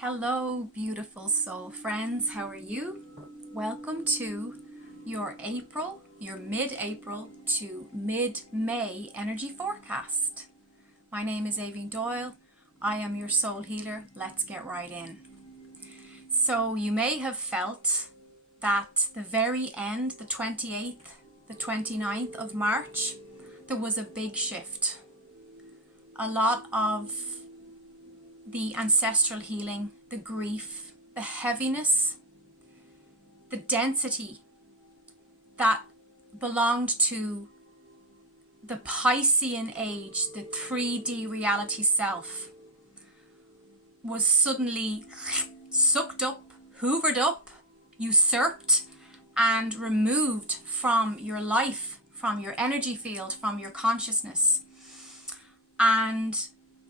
Hello, beautiful soul friends. How are you? Welcome to your mid-April to mid-May energy forecast. My name is Avian Doyle. I am your soul healer. Let's get right in. So you may have felt that the very end, the 28th, the 29th of March, there was a big shift. A lot of the ancestral healing, the grief, the heaviness, the density that belonged to the Piscean age, the 3D reality self, was suddenly sucked up, hoovered up, usurped, and removed from your life, from your energy field, from your consciousness. And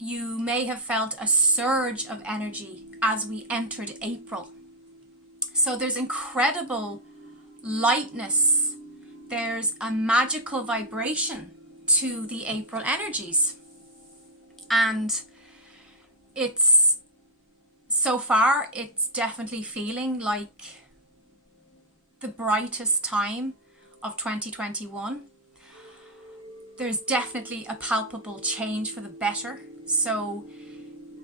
you may have felt a surge of energy as we entered April. So there's incredible lightness. There's a magical vibration to the April energies. And so far, it's definitely feeling like the brightest time of 2021. There's definitely a palpable change for the better. So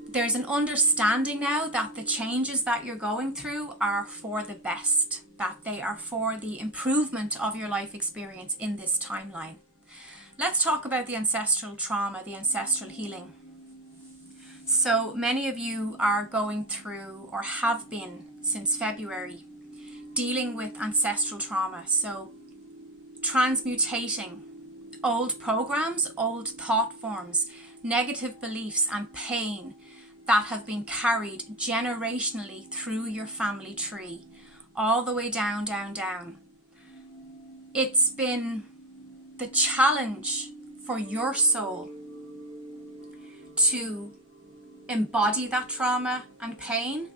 there's an understanding now that the changes that you're going through are for the best, that they are for the improvement of your life experience in this timeline. Let's talk about the ancestral trauma, the ancestral healing. So many of you are going through, or have been since February, dealing with ancestral trauma. So transmutating old programs, old thought forms, negative beliefs and pain that have been carried generationally through your family tree, all the way down, down, down. It's been the challenge for your soul to embody that trauma and pain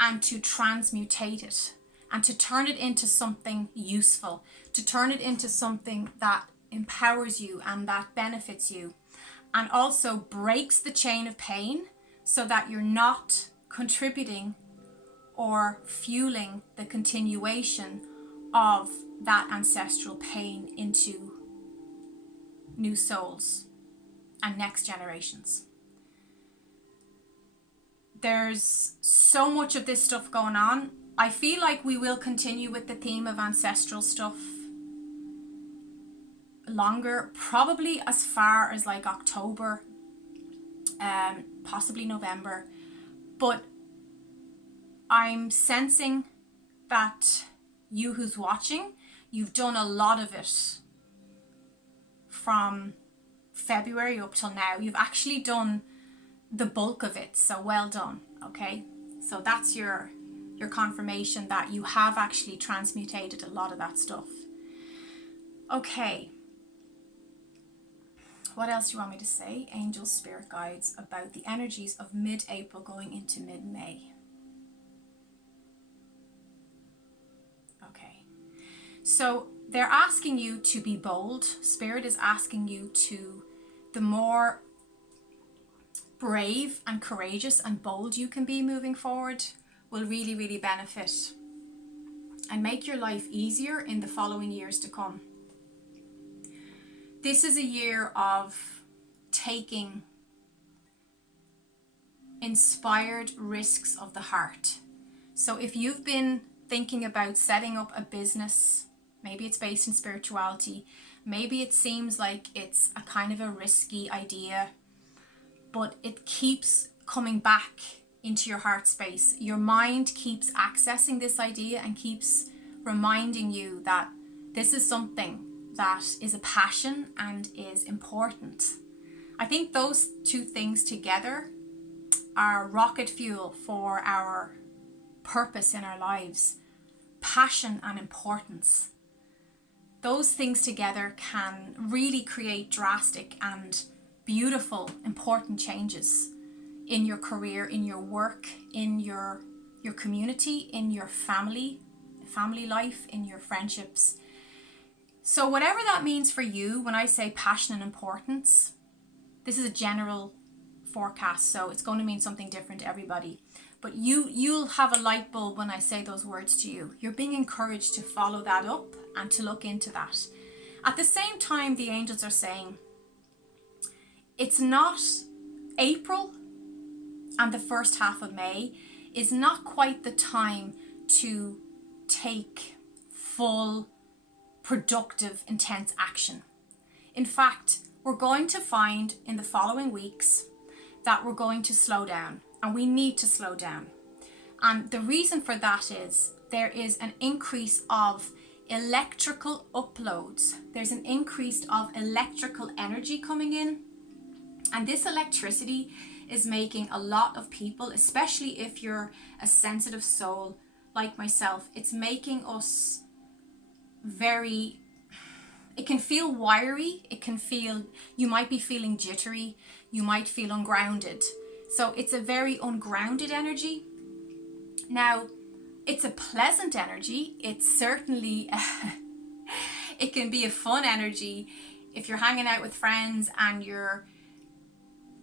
and to transmutate it and to turn it into something useful, to turn it into something that empowers you and that benefits you, and also breaks the chain of pain so that you're not contributing or fueling the continuation of that ancestral pain into new souls and next generations. There's so much of this stuff going on. I feel like we will continue with the theme of ancestral stuff longer, probably as far as like October, possibly November, but I'm sensing that you who's watching, you've done a lot of it from February up till now. You've actually done the bulk of it, so well done. Okay, so that's your confirmation that you have actually transmutated a lot of that stuff. Okay, what else do you want me to say? Angels, spirit guides, about the energies of mid-April going into mid-May. Okay, so they're asking you to be bold. Spirit is asking you to, the more brave and courageous and bold you can be moving forward, will really, really benefit and make your life easier in the following years to come. This is a year of taking inspired risks of the heart. So if you've been thinking about setting up a business, maybe it's based in spirituality, maybe it seems like it's a kind of a risky idea, but it keeps coming back into your heart space. Your mind keeps accessing this idea and keeps reminding you that this is something that is a passion and is important. I think those two things together are rocket fuel for our purpose in our lives. Passion and importance. Those things together can really create drastic and beautiful, important changes in your career, in your work, in your community, in your family life, in your friendships. So whatever that means for you, when I say passion and importance, this is a general forecast, so it's going to mean something different to everybody. But you'll have a light bulb when I say those words to you. You're being encouraged to follow that up and to look into that. At the same time, the angels are saying it's not April, and the first half of May is not quite the time to take full, productive, intense action. In fact, we're going to find in the following weeks that we're going to slow down, and we need to slow down. And the reason for that is there is an increase of electrical uploads. There's an increase of electrical energy coming in, and this electricity is making a lot of people, especially if you're a sensitive soul like myself, it's making us it can feel wiry, you might be feeling jittery, you might feel ungrounded. So it's a very ungrounded energy. Now, it's a pleasant energy. It's certainly, it can be a fun energy if you're hanging out with friends and you're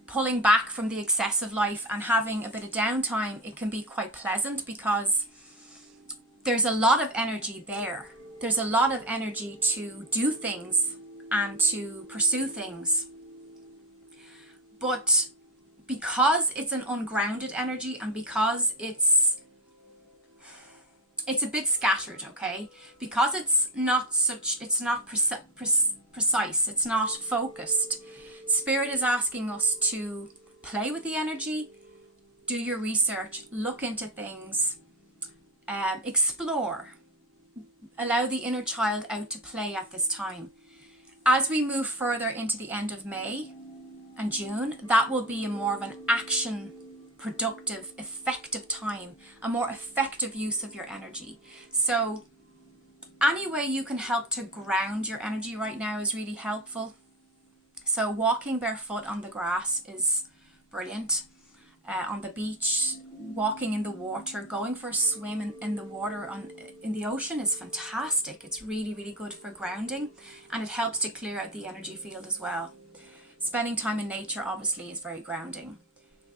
pulling back from the excessive life and having a bit of downtime. It can be quite pleasant because there's a lot of energy there. There's a lot of energy to do things and to pursue things. But because it's an ungrounded energy and because it's a bit scattered, okay? Because it's not precise, it's not focused. Spirit is asking us to play with the energy, do your research, look into things, explore, allow the inner child out to play at this time. As we move further into the end of May and June, that will be more of an action, productive, effective time, a more effective use of your energy. So any way you can help to ground your energy right now is really helpful. So walking barefoot on the grass is brilliant. On the beach, walking in the water, going for a swim in the water in the ocean is fantastic. It's really, really good for grounding, and it helps to clear out the energy field as well. Spending time in nature obviously is very grounding.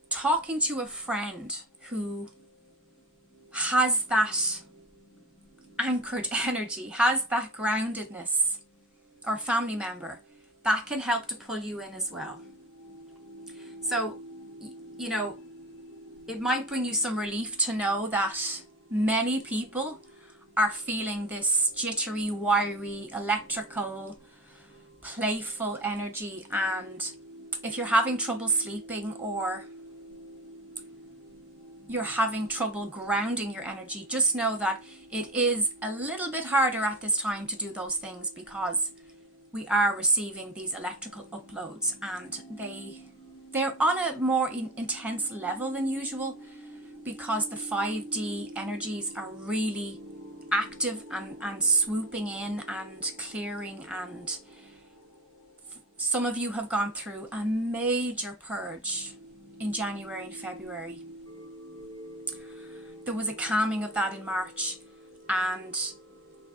Talking to a friend who has that anchored energy, has that groundedness, or a family member, that can help to pull you in as well. So, you know, it might bring you some relief to know that many people are feeling this jittery, wiry, electrical, playful energy. And if you're having trouble sleeping or you're having trouble grounding your energy, just know that it is a little bit harder at this time to do those things because we are receiving these electrical uploads, and they're on a more intense level than usual because the 5D energies are really active and swooping in and clearing. And some of you have gone through a major purge in January and February. There was a calming of that in March, and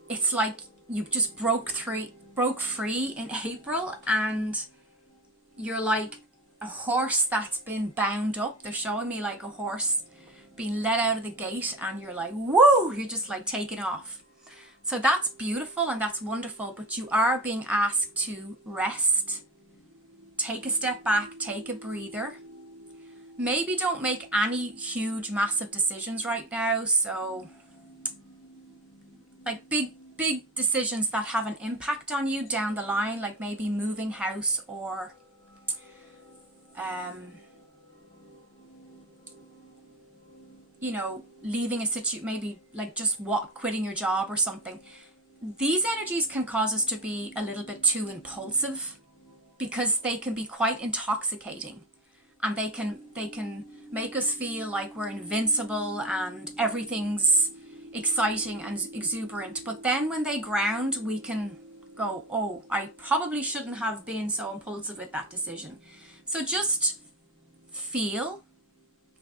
it's like you just broke free in April, and you're like a horse that's been bound up. They're showing me like a horse being let out of the gate, and you're like, woo, you're just like taking off. So that's beautiful and that's wonderful, but you are being asked to rest, take a step back, take a breather. Maybe don't make any huge, massive decisions right now. So like big decisions that have an impact on you down the line, like maybe moving house or leaving a situation, maybe like just quitting your job or something. These energies can cause us to be a little bit too impulsive because they can be quite intoxicating, and they can make us feel like we're invincible and everything's exciting and exuberant. But then when they ground, we can go, oh, I probably shouldn't have been so impulsive with that decision. So just feel,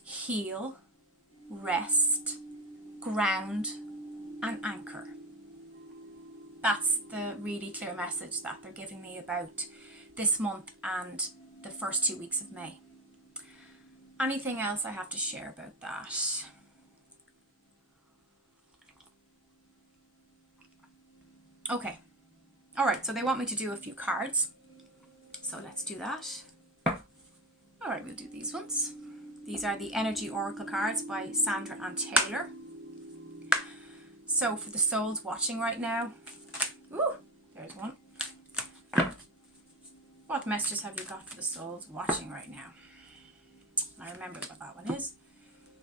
heal, rest, ground, and anchor. That's the really clear message that they're giving me about this month and the first 2 weeks of May. Anything else I have to share about that? Okay. All right, so they want me to do a few cards. So let's do that. All right, we'll do these ones. These are the Energy Oracle cards by Sandra and Taylor. So for the souls watching right now, ooh, there's one. What messages have you got for the souls watching right now? I remember what that one is.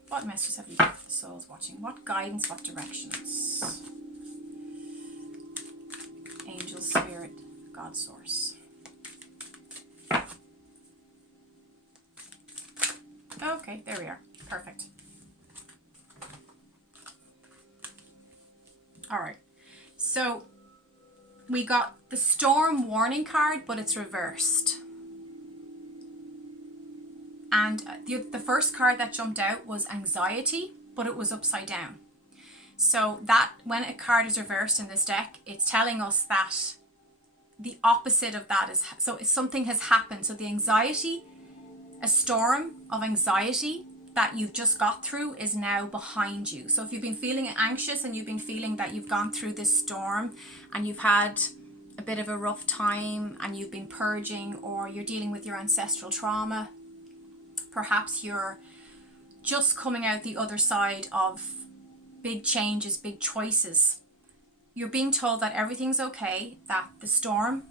What messages have you got for the souls watching? What guidance, what directions? Angel, Spirit, God Source. Okay, there we are. Perfect. All right. So we got the storm warning card, but it's reversed. And the first card that jumped out was anxiety, but it was upside down. So that when a card is reversed in this deck, it's telling us that the opposite of that is, so if something has happened. So the anxiety, a storm of anxiety that you've just got through is now behind you. So if you've been feeling anxious and you've been feeling that you've gone through this storm and you've had a bit of a rough time and you've been purging, or you're dealing with your ancestral trauma, perhaps you're just coming out the other side of big changes, big choices. You're being told that everything's okay, that the storm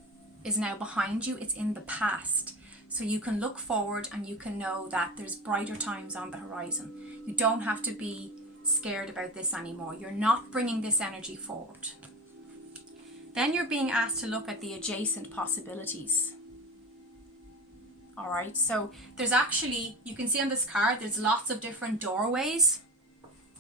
is now behind you, it's in the past. So you can look forward and you can know that there's brighter times on the horizon. You don't have to be scared about this anymore. You're not bringing this energy forward. Then you're being asked to look at the adjacent possibilities. All right, so there's actually, you can see on this card, there's lots of different doorways.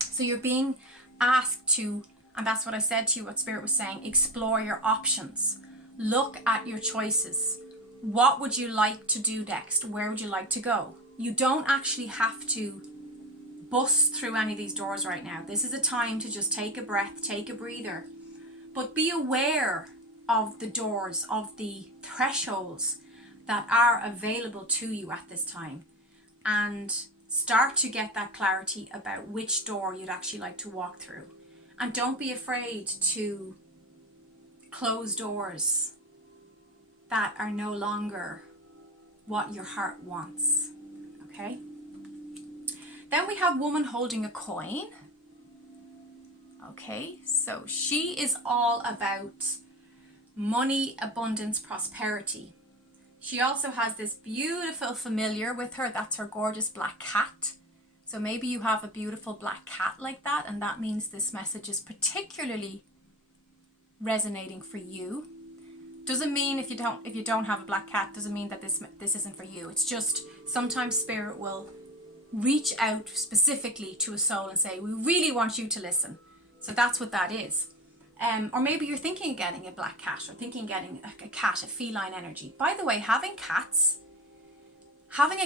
So you're being asked to, and that's what I said to you, what Spirit was saying, explore your options. Look at your choices. What would you like to do next? Where would you like to go? You don't actually have to bust through any of these doors right now. This is a time to just take a breath, take a breather, but be aware of the doors, of the thresholds that are available to you at this time, and start to get that clarity about which door you'd actually like to walk through. And don't be afraid to close doors that are no longer what your heart wants. Okay? Then we have woman holding a coin. Okay, so she is all about money, abundance, prosperity. She also has this beautiful familiar with her. That's her gorgeous black cat. So maybe you have a beautiful black cat like that, and that means this message is particularly resonating for you. Doesn't mean if you don't have a black cat, doesn't mean that this isn't for you. It's just sometimes Spirit will reach out specifically to a soul and say, we really want you to listen. So that's what that is. Or maybe you're thinking of getting a black cat, or thinking of getting a cat, a feline energy. By the way, having a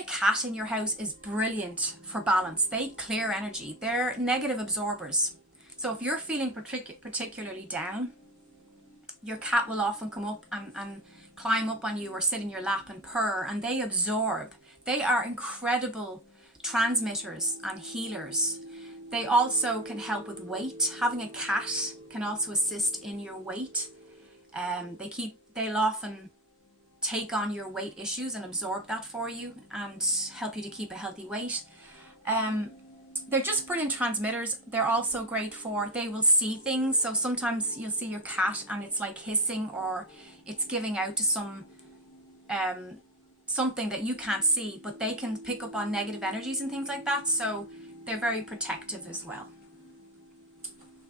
cat in your house is brilliant for balance. They clear energy. They're negative absorbers. So if you're feeling particularly down, your cat will often come up and climb up on you or sit in your lap and purr, and they absorb. They are incredible transmitters and healers. They also can help with weight. Having a cat can also assist in your weight. They'll often take on your weight issues and absorb that for you and help you to keep a healthy weight. They're just brilliant transmitters. They're also great for, they will see things. So sometimes you'll see your cat and it's like hissing, or it's giving out to something that you can't see, but they can pick up on negative energies and things like that. So they're very protective as well.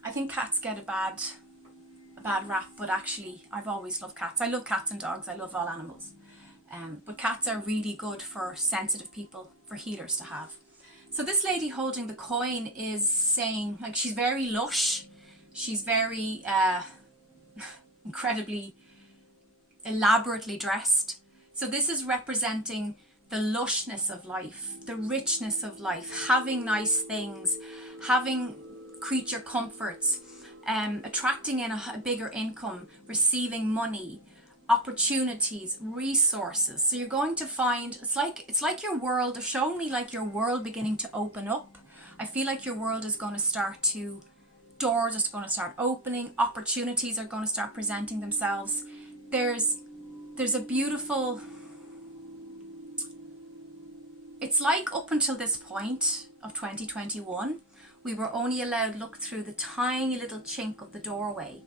I think cats get a bad rap, but actually I've always loved cats. I love cats and dogs. I love all animals. But cats are really good for sensitive people, for healers to have. So this lady holding the coin is saying, like, she's very lush. She's very incredibly elaborately dressed. So this is representing the lushness of life, the richness of life, having nice things, having creature comforts, attracting in a bigger income, receiving money, opportunities, resources. So you're going to find, it's like your world, they're showing me like your world beginning to open up. I feel like your world is going to start to, doors are going to start opening, opportunities are going to start presenting themselves. There's a beautiful, it's like up until this point of 2021, we were only allowed look through the tiny little chink of the doorway.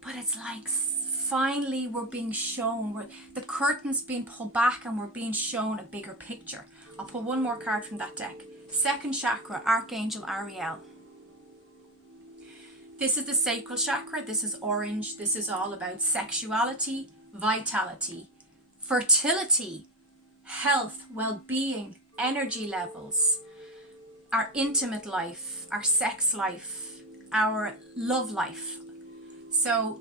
But it's like finally we're being shown, the curtain's being pulled back and we're being shown a bigger picture. I'll pull one more card from that deck. Second chakra, Archangel Ariel. This is the sacral chakra. This is orange. This is all about sexuality, vitality, fertility, health, well-being, energy levels, our intimate life, our sex life, our love life. So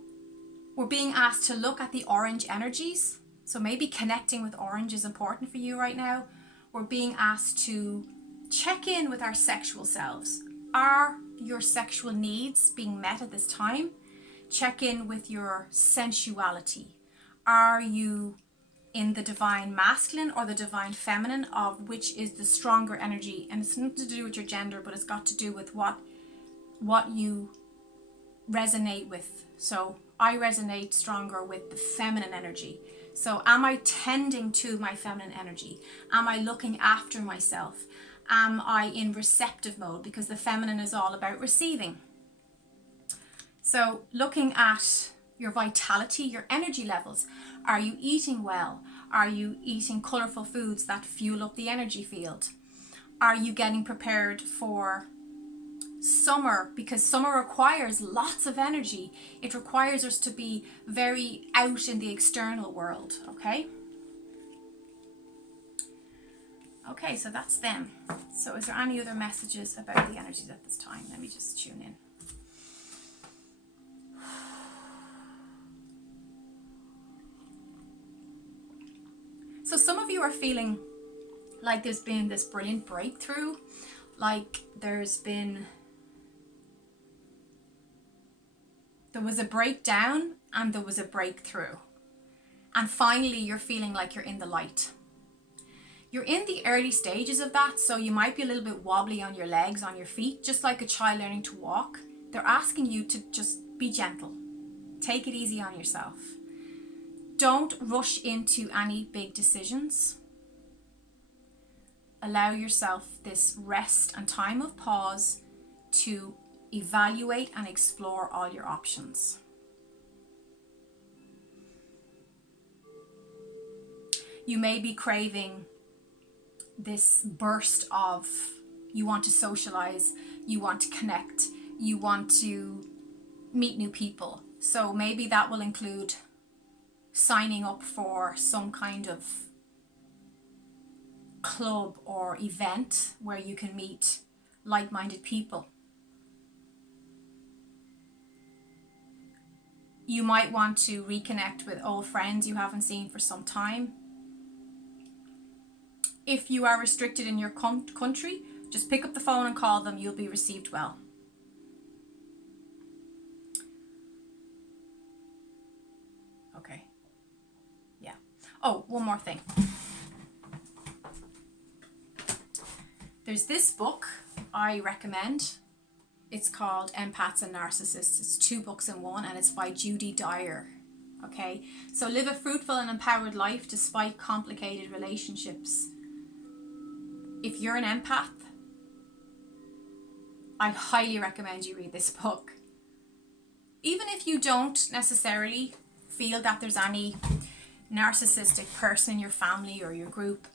we're being asked to look at the orange energies. So maybe connecting with orange is important for you right now. We're being asked to check in with our sexual selves. Are your sexual needs being met at this time? Check in with your sensuality. Are you in the divine masculine or the divine feminine, of which is the stronger energy? And it's nothing to do with your gender, but it's got to do with what you resonate with. So I resonate stronger with the feminine energy. So am I tending to my feminine energy? Am I looking after myself? Am I in receptive mode? Because the feminine is all about receiving. So looking at your vitality, your energy levels. Are you eating well? Are you eating colorful foods that fuel up the energy field? Are you getting prepared for summer? Because summer requires lots of energy. It requires us to be very out in the external world, okay? Okay, so that's them. So is there any other messages about the energies at this time? Let me just tune in. So some of you are feeling like there's been this brilliant breakthrough, like there was a breakdown and there was a breakthrough. And finally you're feeling like you're in the light. You're in the early stages of that, so you might be a little bit wobbly on your legs, on your feet, just like a child learning to walk. They're asking you to just be gentle. Take it easy on yourself. Don't rush into any big decisions. Allow yourself this rest and time of pause to evaluate and explore all your options. You may be craving this burst of, you want to socialize, you want to connect, you want to meet new people. So maybe that will include signing up for some kind of club or event where you can meet like-minded people. You might want to reconnect with old friends you haven't seen for some time. If you are restricted in your country, just pick up the phone and call them. You'll be received well. Okay. Yeah. Oh, one more thing. There's this book I recommend. It's called Empaths and Narcissists. It's 2 books in one, and it's by Judy Dyer. Okay. So live a fruitful and empowered life despite complicated relationships. If you're an empath, I highly recommend you read this book. Even if you don't necessarily feel that there's any narcissistic person in your family or your group,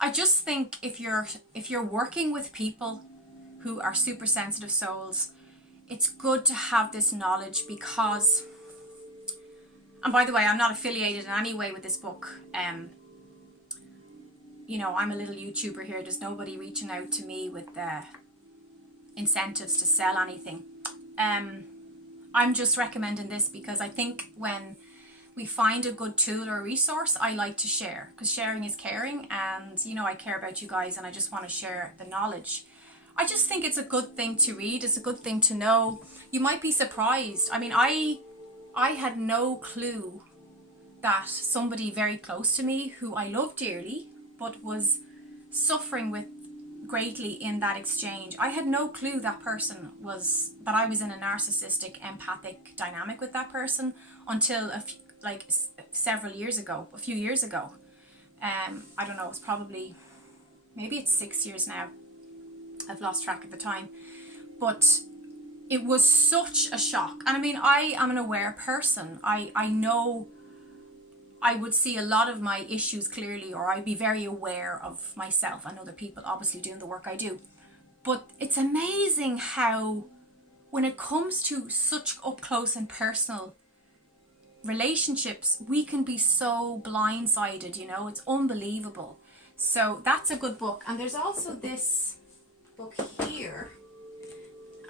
I just think if you're working with people who are super sensitive souls, it's good to have this knowledge because, and by the way, I'm not affiliated in any way with this book. You know, I'm a little YouTuber here. There's nobody reaching out to me with incentives to sell anything. I'm just recommending this because I think when we find a good tool or a resource, I like to share, because sharing is caring, and you know, I care about you guys and I just want to share the knowledge. I just think it's a good thing to read. It's a good thing to know. You might be surprised. I mean, I had no clue that somebody very close to me who I love dearly, but was suffering with greatly in that exchange. I had no clue that I was in a narcissistic empathic dynamic with that person until several years ago, a few years ago. I don't know, it's probably, maybe it's 6 years now. I've lost track of the time. But it was such a shock. And I mean, I am an aware person. I know I would see a lot of my issues clearly, or I'd be very aware of myself and other people obviously doing the work I do. But it's amazing how, when it comes to such up close and personal relationships, we can be so blindsided, you know, it's unbelievable. So that's a good book. And there's also this book here.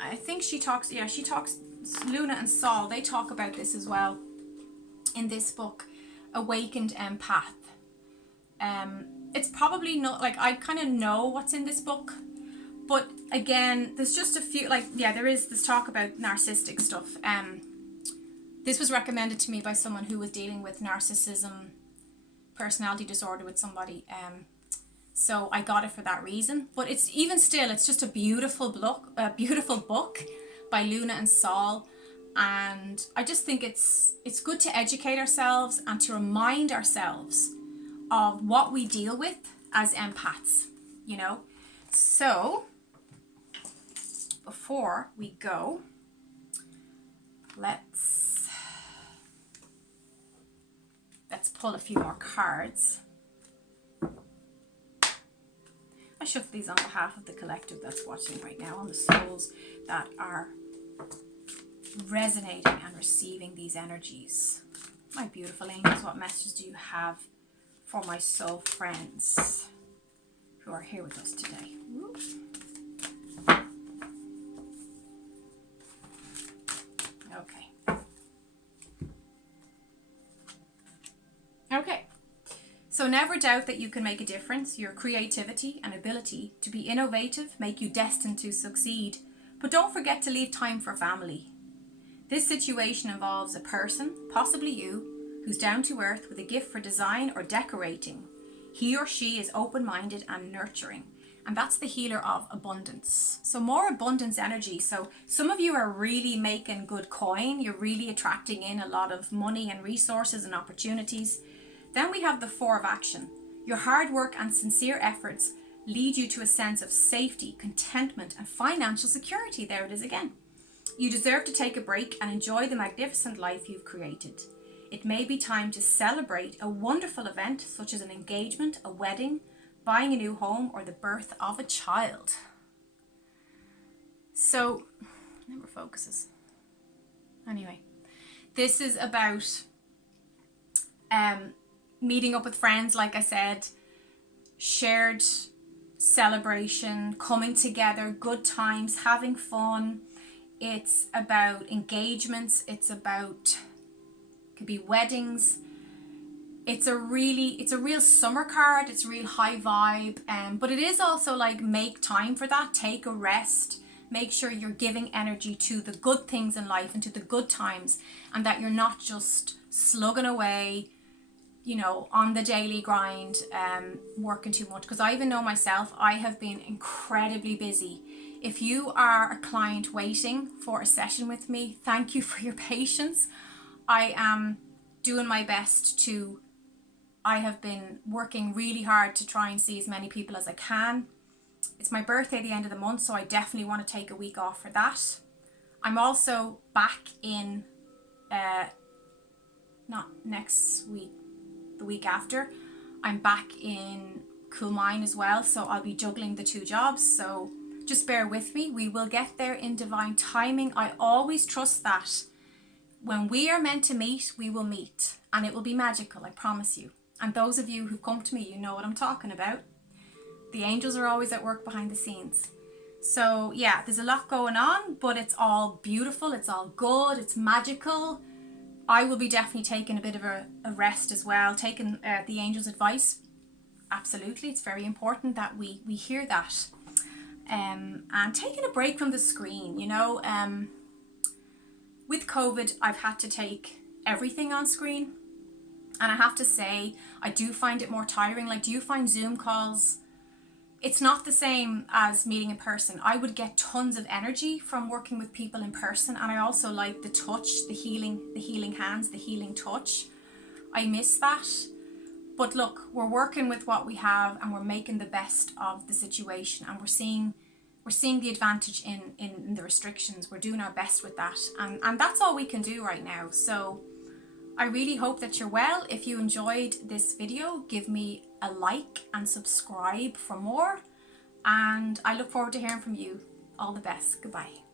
I think she talks, Luna and Saul, they talk about this as well in this book, Awakened Empath. It's probably not, like, I kind of know what's in this book, but again, there's just a few, there is this talk about narcissistic stuff. This was recommended to me by someone who was dealing with narcissism, personality disorder with somebody. So I got it for that reason. But it's even still, it's just a beautiful book by Luna and Saul. And I just think it's good to educate ourselves and to remind ourselves of what we deal with as empaths, you know. So before we go, let's pull a few more cards. I shuffle these on behalf of the collective that's watching right now, on the souls that are resonating and receiving these energies. My beautiful angels, what messages do you have for my soul friends who are here with us today? Okay. So never doubt that you can make a difference. Your creativity and ability to be innovative make you destined to succeed. But don't forget to leave time for family. This situation involves a person, possibly you, who's down to earth with a gift for design or decorating. He or she is open-minded and nurturing. And that's the healer of abundance. So more abundance energy. So some of you are really making good coin. You're really attracting in a lot of money and resources and opportunities. Then we have the Four of Action. Your hard work and sincere efforts lead you to a sense of safety, contentment, and financial security. There it is again. You deserve to take a break and enjoy the magnificent life you've created. It may be time to celebrate a wonderful event such as an engagement, a wedding, buying a new home, or the birth of a child. So, it never focuses. Anyway, this is about meeting up with friends, like I said, shared celebration, coming together, good times, having fun. It's about engagements. It's about, could be weddings. It's a real summer card. It's a real high vibe. But it is also like, make time for that. Take a rest. Make sure you're giving energy to the good things in life and to the good times, and that you're not just slugging away, you know, on the daily grind, working too much. Because I even know myself, I have been incredibly busy. If you are a client waiting for a session with me, thank you for your patience. I am doing my best I have been working really hard to try and see as many people as I can. It's my birthday at the end of the month, so I definitely want to take a week off for that. I'm also back in, not next week, the week after, I'm back in Cool Mine as well, so I'll be juggling the two jobs, so just bear with me. We will get there in divine timing. I always trust that when we are meant to meet, we will meet, and it will be magical, I promise you. And those of you who've come to me, you know what I'm talking about. The angels are always at work behind the scenes. So yeah, there's a lot going on, but it's all beautiful, it's all good, it's magical. I will be definitely taking a bit of a rest as well, taking the angels' advice. Absolutely, it's very important that we hear that. And taking a break from the screen, you know. With COVID, I've had to take everything on screen. And I have to say, I do find it more tiring. Like, do you find Zoom calls, it's not the same as meeting in person. I would get tons of energy from working with people in person, and I also like the touch, the healing hands, the healing touch. I miss that. But look, we're working with what we have, and we're making the best of the situation, and we're seeing the advantage in the restrictions. We're doing our best with that, and that's all we can do right now. So I really hope that you're well. If you enjoyed this video, give me a like and subscribe for more. And I look forward to hearing from you. All the best. Goodbye.